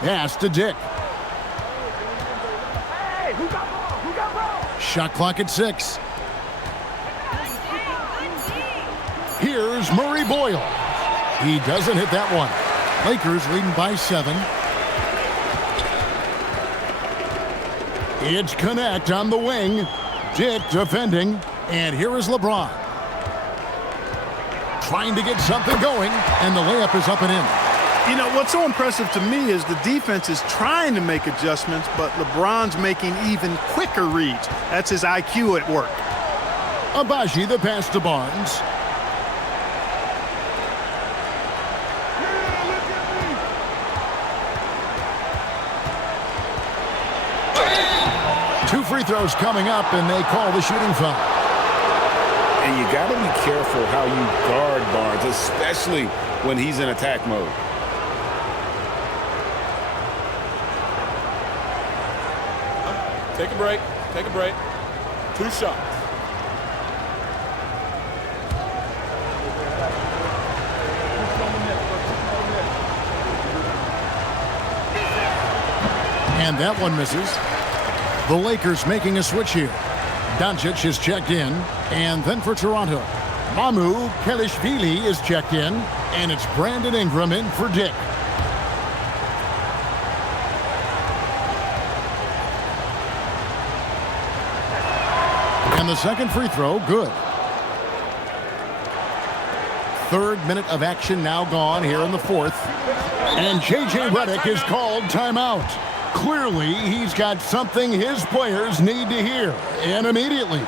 Pass to Dick. Shot clock at 6. Here's Murray Boyle. He doesn't hit that one. Lakers leading by 7. It's Connect on the wing. Dick defending. And here is LeBron. Trying to get something going, and the layup is up and in. You know, what's so impressive to me is the defense is trying to make adjustments, but LeBron's making even quicker reads. That's his IQ at work. Abaji the pass to Barnes. Two free throws coming up, and they call the shooting foul. And you got to be careful how you guard Barnes, especially when he's in attack mode. Take a break. Take a break. 2 shots. And that one misses. The Lakers making a switch here. Doncic is checked in, and then for Toronto, Mamu Kelishvili is checked in, and it's Brandon Ingram in for Dick. And the second free throw, good. Third minute of action now gone here in the fourth. And J.J. Redick is called timeout. Clearly, he's got something his players need to hear, and immediately.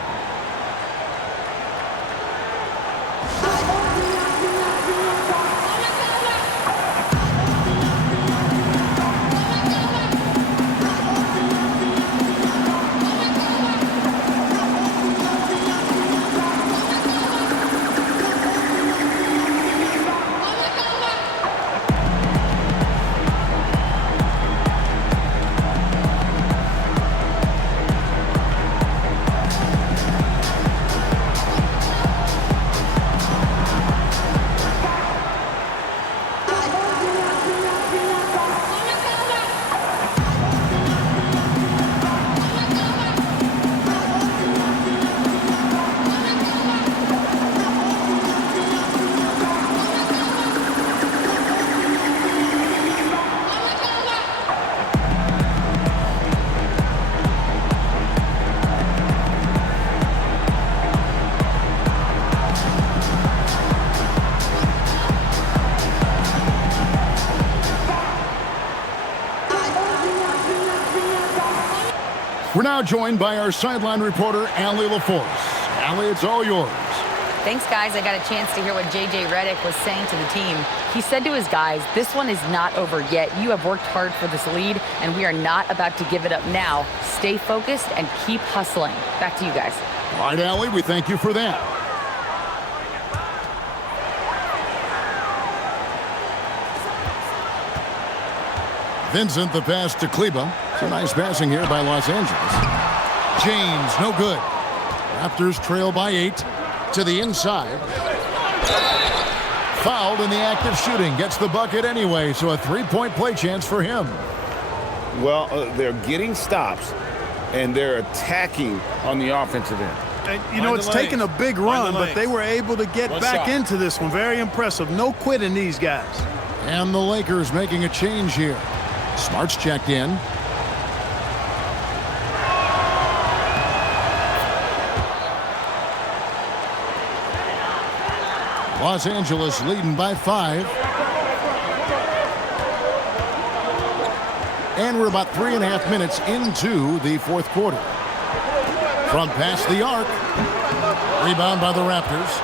We're now joined by our sideline reporter, Allie LaForce. Allie, it's all yours. Thanks, guys. I got a chance to hear what J.J. Redick was saying to the team. He said to his guys, this one is not over yet. You have worked hard for this lead, and we are not about to give it up now. Stay focused and keep hustling. Back to you guys. All right, Allie, we thank you for that. Vincent, the pass to Kleba. Some nice passing here by Los Angeles. James, no good. Raptors trail by 8 to the inside. Fouled in the act of shooting. Gets the bucket anyway, so a three-point play chance for him. Well, they're getting stops, and they're attacking on the offensive end. And, you know, it's taken a big run, but they were able to get back into this one. Very impressive. No quitting these guys. And the Lakers making a change here. Smart's checked in. Los Angeles leading by 5. And we're about 3.5 minutes into the fourth quarter. From past the arc. Rebound by the Raptors.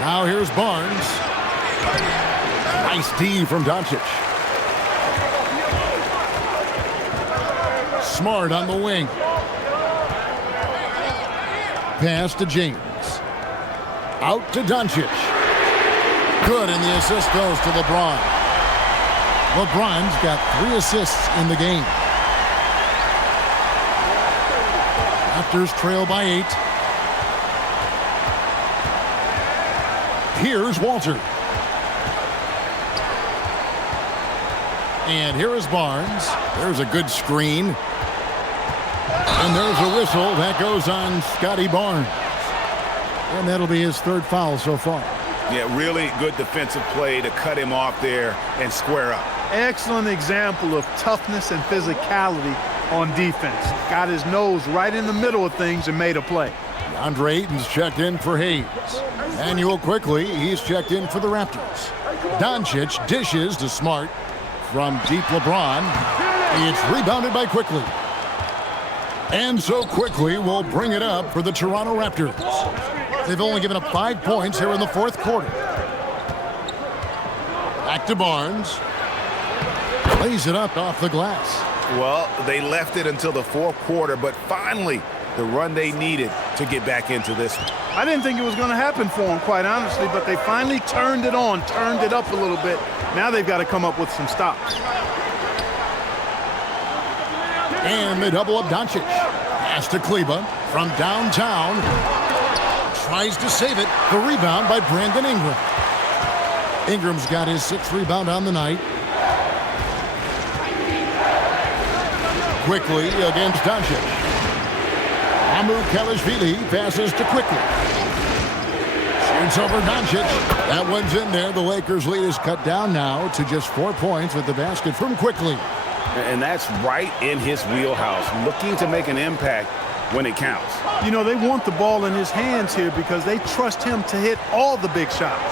Now here's Barnes. Nice D from Doncic. Smart on the wing. Pass to James. Out to Doncic. Good, and the assist goes to LeBron. LeBron's got 3 assists in the game. Raptors trail by 8. Here's Walter. And here is Barnes. There's a good screen. And there's a whistle. That goes on Scotty Barnes. And that'll be his 3rd foul so far. Yeah, really good defensive play to cut him off there and square up. Excellent example of toughness and physicality on defense. Got his nose right in the middle of things and made a play. DeAndre Ayton's checked in for Hayes. Manuel quickly, he's checked in for the Raptors. Doncic dishes to Smart from deep LeBron. It's rebounded by Quickly. And so Quickly will bring it up for the Toronto Raptors. They've only given up 5 points here in the 4th quarter. Back to Barnes. Plays it up off the glass. Well, they left it until the 4th quarter, but finally the run they needed to get back into this one. I didn't think it was going to happen for them, quite honestly, but they finally turned it on, turned it up a little bit. Now they've got to come up with some stops. And they double up Doncic. Pass to Kleba from downtown. Tries to save it. The rebound by Brandon Ingram. Ingram's got his 6th rebound on the night. Quickly against Doncic. Amu Kalashvili passes to Quickly. Shoots over Doncic. That one's in there. The Lakers' lead is cut down now to just 4 points with the basket from Quickly. And that's right in his wheelhouse, looking to make an impact when it counts. You know, they want the ball in his hands here because they trust him to hit all the big shots.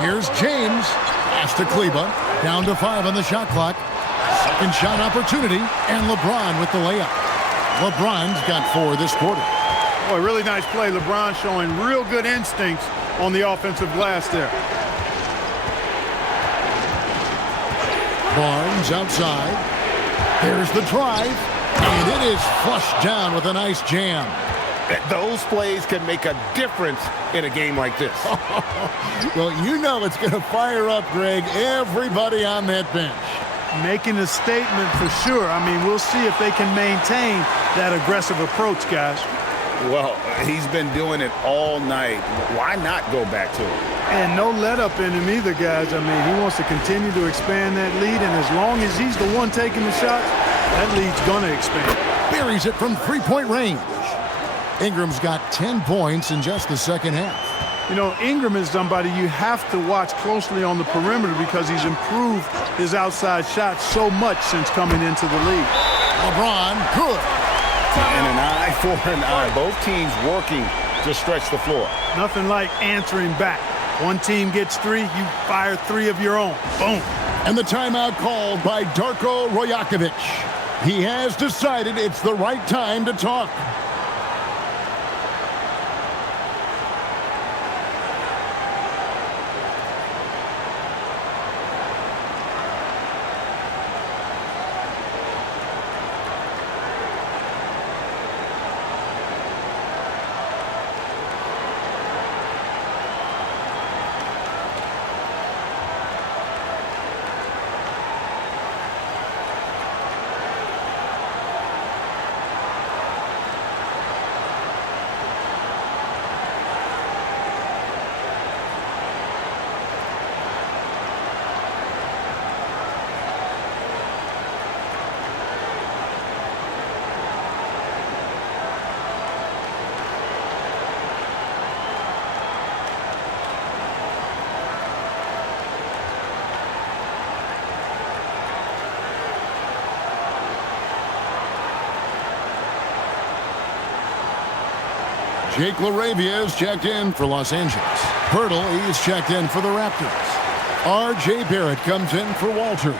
Here's James. Pass to Kleba. Down to 5 on the shot clock. Second shot opportunity, and LeBron with the layup. LeBron's got 4 this quarter. Boy, really nice play. LeBron showing real good instincts on the offensive glass there. Barnes outside. There's the drive, and it is flushed down with a nice jam. Those plays can make a difference in a game like this. Well, you know it's going to fire up, Greg, everybody on that bench. Making a statement for sure. I mean, we'll see if they can maintain that aggressive approach, guys. Well, he's been doing it all night. Why not go back to it? And no let up in him either, guys. I mean, he wants to continue to expand that lead, and as long as he's the one taking the shots, that lead's going to expand. Buries it from 3-point range. Ingram's got 10 points in just the second half. You know, Ingram is somebody you have to watch closely on the perimeter because he's improved his outside shot so much since coming into the league. LeBron, good. And an eye for an eye. Both teams working to stretch the floor. Nothing like answering back. One team gets 3, you fire 3 of your own. Boom. And the timeout called by Darko Rajakovic. He has decided it's the right time to talk. Jake LaRavia is checked in for Los Angeles. Pirtle is checked in for the Raptors. R.J. Barrett comes in for Walter.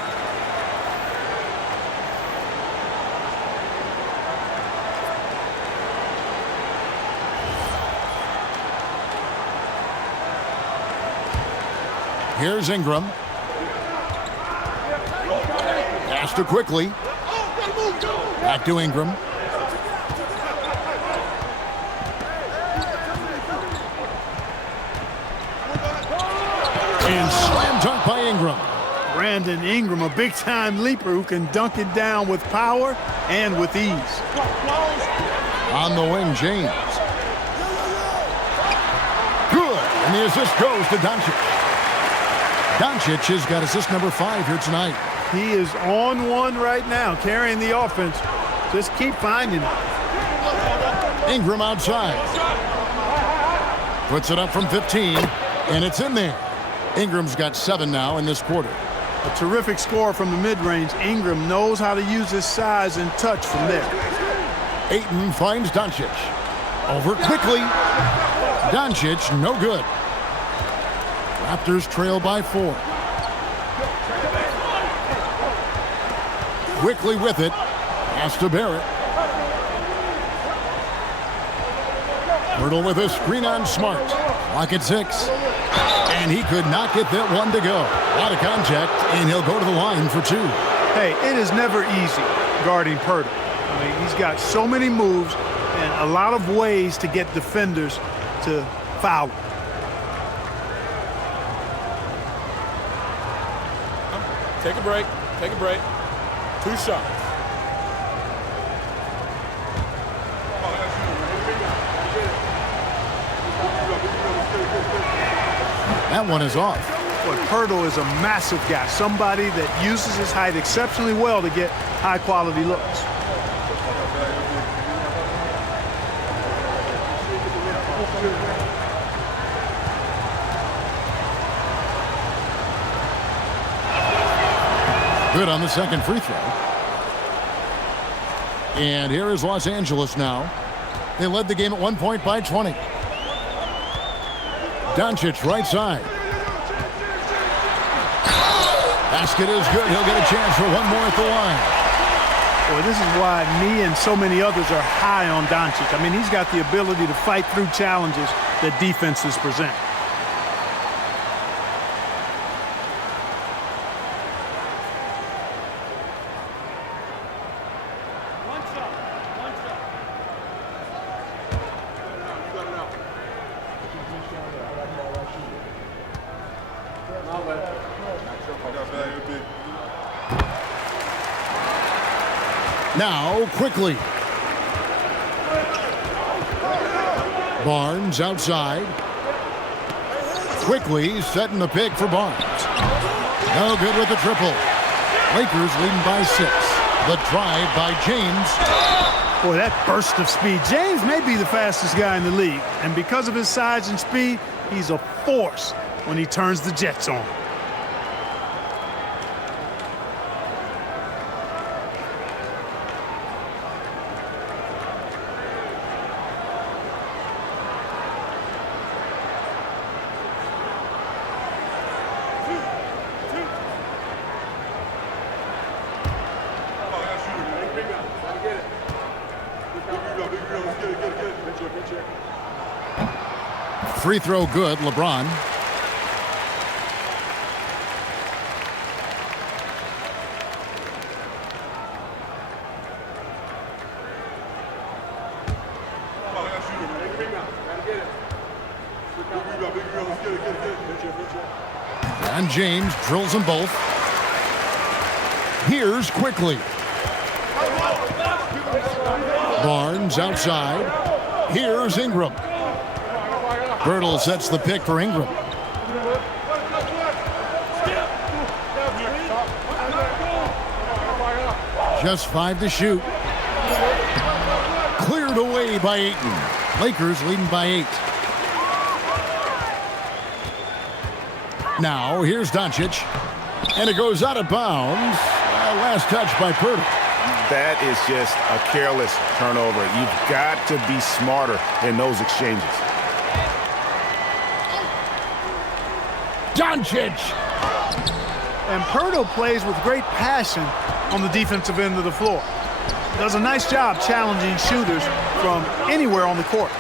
Here's Ingram. Pass to Quickly. Back to Ingram. Brandon Ingram, a big-time leaper who can dunk it down with power and with ease. On the wing, James. Good. And the assist goes to Doncic. Doncic has got assist number 5 here tonight. He is on one right now, carrying the offense. Just keep finding it. Ingram outside. Puts it up from 15, and it's in there. Ingram's got 7 now in this quarter. A terrific score from the mid-range. Ingram knows how to use his size and touch from there. Ayton finds Doncic. Over quickly. Doncic, no good. Raptors trail by 4. Quickly with it. Pass to Barrett. Hurdle with a screen on Smart. Clock at 6. And he could not get that one to go. Out of contact, and he'll go to the line for 2. Hey, it is never easy guarding Pirtle. I mean, he's got so many moves and a lot of ways to get defenders to foul him. Take a break. Take a break. 2 shots. That one is off. But Pirtle is a massive guy, somebody that uses his height exceptionally well to get high-quality looks. Good on the second free throw. And here is Los Angeles now. They led the game at 1 point by 20. Doncic right side. Basket is good. He'll get a chance for one more at the line. Boy, this is why me and so many others are high on Doncic. I mean, he's got the ability to fight through challenges that defenses present. Now, quickly. Barnes outside. Quickly setting the pick for Barnes. No good with the triple. Lakers leading by 6. The drive by James. Boy, that burst of speed. James may be the fastest guy in the league. And because of his size and speed, he's a force when he turns the Jets on. Free throw good, LeBron. And James drills them both. Here's quickly. Barnes outside. Here's Ingram. Birtle sets the pick for Ingram. Just 5 to shoot. Cleared away by Ayton. Lakers leading by 8. Now, here's Doncic. And it goes out of bounds. Last touch by Pirtle. That is just a careless turnover. You've got to be smarter in those exchanges. Doncic! And Pirtle plays with great passion on the defensive end of the floor. Does a nice job challenging shooters from anywhere on the court.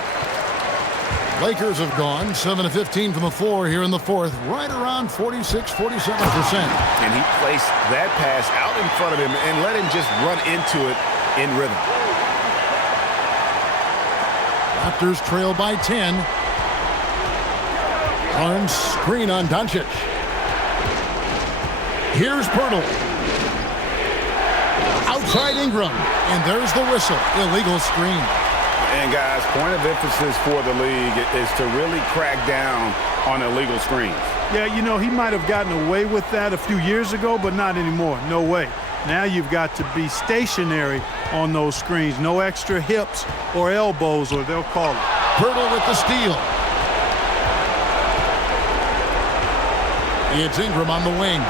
Lakers have gone 7 of 15 from the floor here in the fourth, right around 46, 47%. And he placed that pass out in front of him and let him just run into it in rhythm. Raptors trail by 10. Barnes screen on Doncic. Here's Pirtle. Outside Ingram. And there's the whistle. Illegal screen. And, guys, point of emphasis for the league is to really crack down on illegal screens. Yeah, you know, he might have gotten away with that a few years ago, but not anymore. No way. Now you've got to be stationary on those screens. No extra hips or elbows, or they'll call it. Pirtle with the steal. It's Ingram on the wing.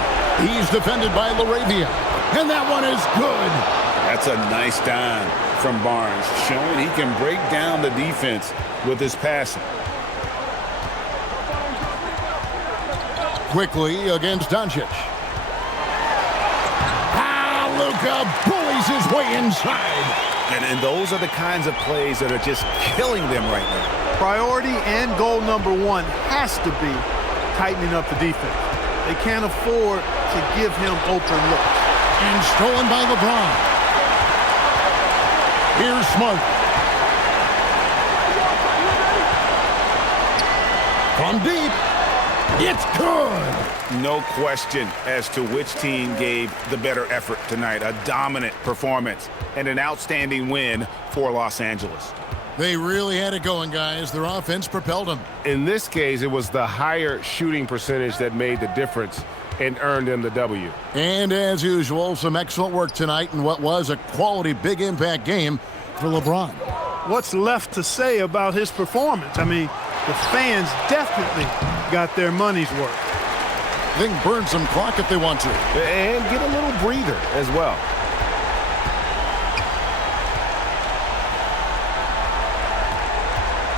He's defended by LaRavia. And that one is good. That's a nice dime from Barnes, showing he can break down the defense with his passing. Quickly against Doncic. Luka bullies his way inside. And those are the kinds of plays that are just killing them right now. Priority and goal number one has to be tightening up the defense. They can't afford to give him open looks. And stolen by LeBron. Here's Smart. From deep. It's good. No question as to which team gave the better effort tonight. A dominant performance and an outstanding win for Los Angeles. They really had it going, guys. Their offense propelled them. In this case, it was the higher shooting percentage that made the difference and earned them the W. And as usual, some excellent work tonight in what was a quality big impact game for LeBron. What's left to say about his performance? I mean, the fans definitely got their money's worth. They can burn some clock if they want to. And get a little breather as well.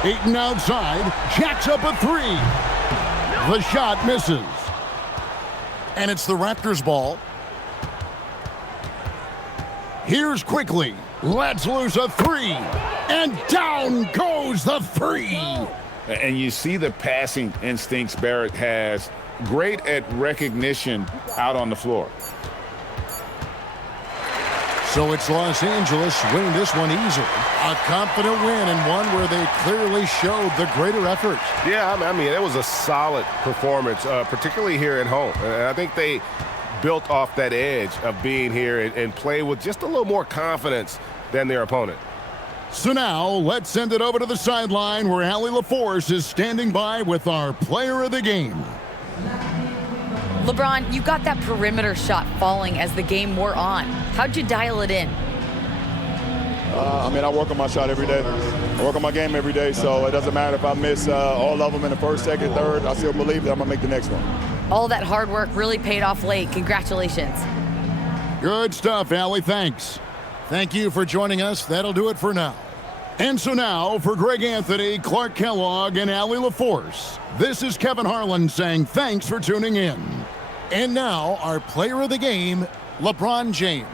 Ayton outside, jacks up a three. The shot misses. And it's the Raptors ball. Here's Quickly. Lets loose a three. And down goes the three. And you see the passing instincts Barrett has. Great at recognition out on the floor. So it's Los Angeles winning this one easily. A confident win and one where they clearly showed the greater effort. Yeah, I mean, it was a solid performance, particularly here at home. And I think they built off that edge of being here and play with just a little more confidence than their opponent. So now let's send it over to the sideline where Allie LaForce is standing by with our player of the game. LeBron, you got that perimeter shot falling as the game wore on. How'd you dial it in? I mean, I work on my shot every day. I work on my game every day, so it doesn't matter if I miss all of them in the first, second, third. I still believe that I'm going to make the next one. All that hard work really paid off late. Congratulations. Good stuff, Allie. Thanks. Thank you for joining us. That'll do it for now. And so now, for Greg Anthony, Clark Kellogg, and Allie LaForce, this is Kevin Harlan saying thanks for tuning in. And now, our player of the game, LeBron James.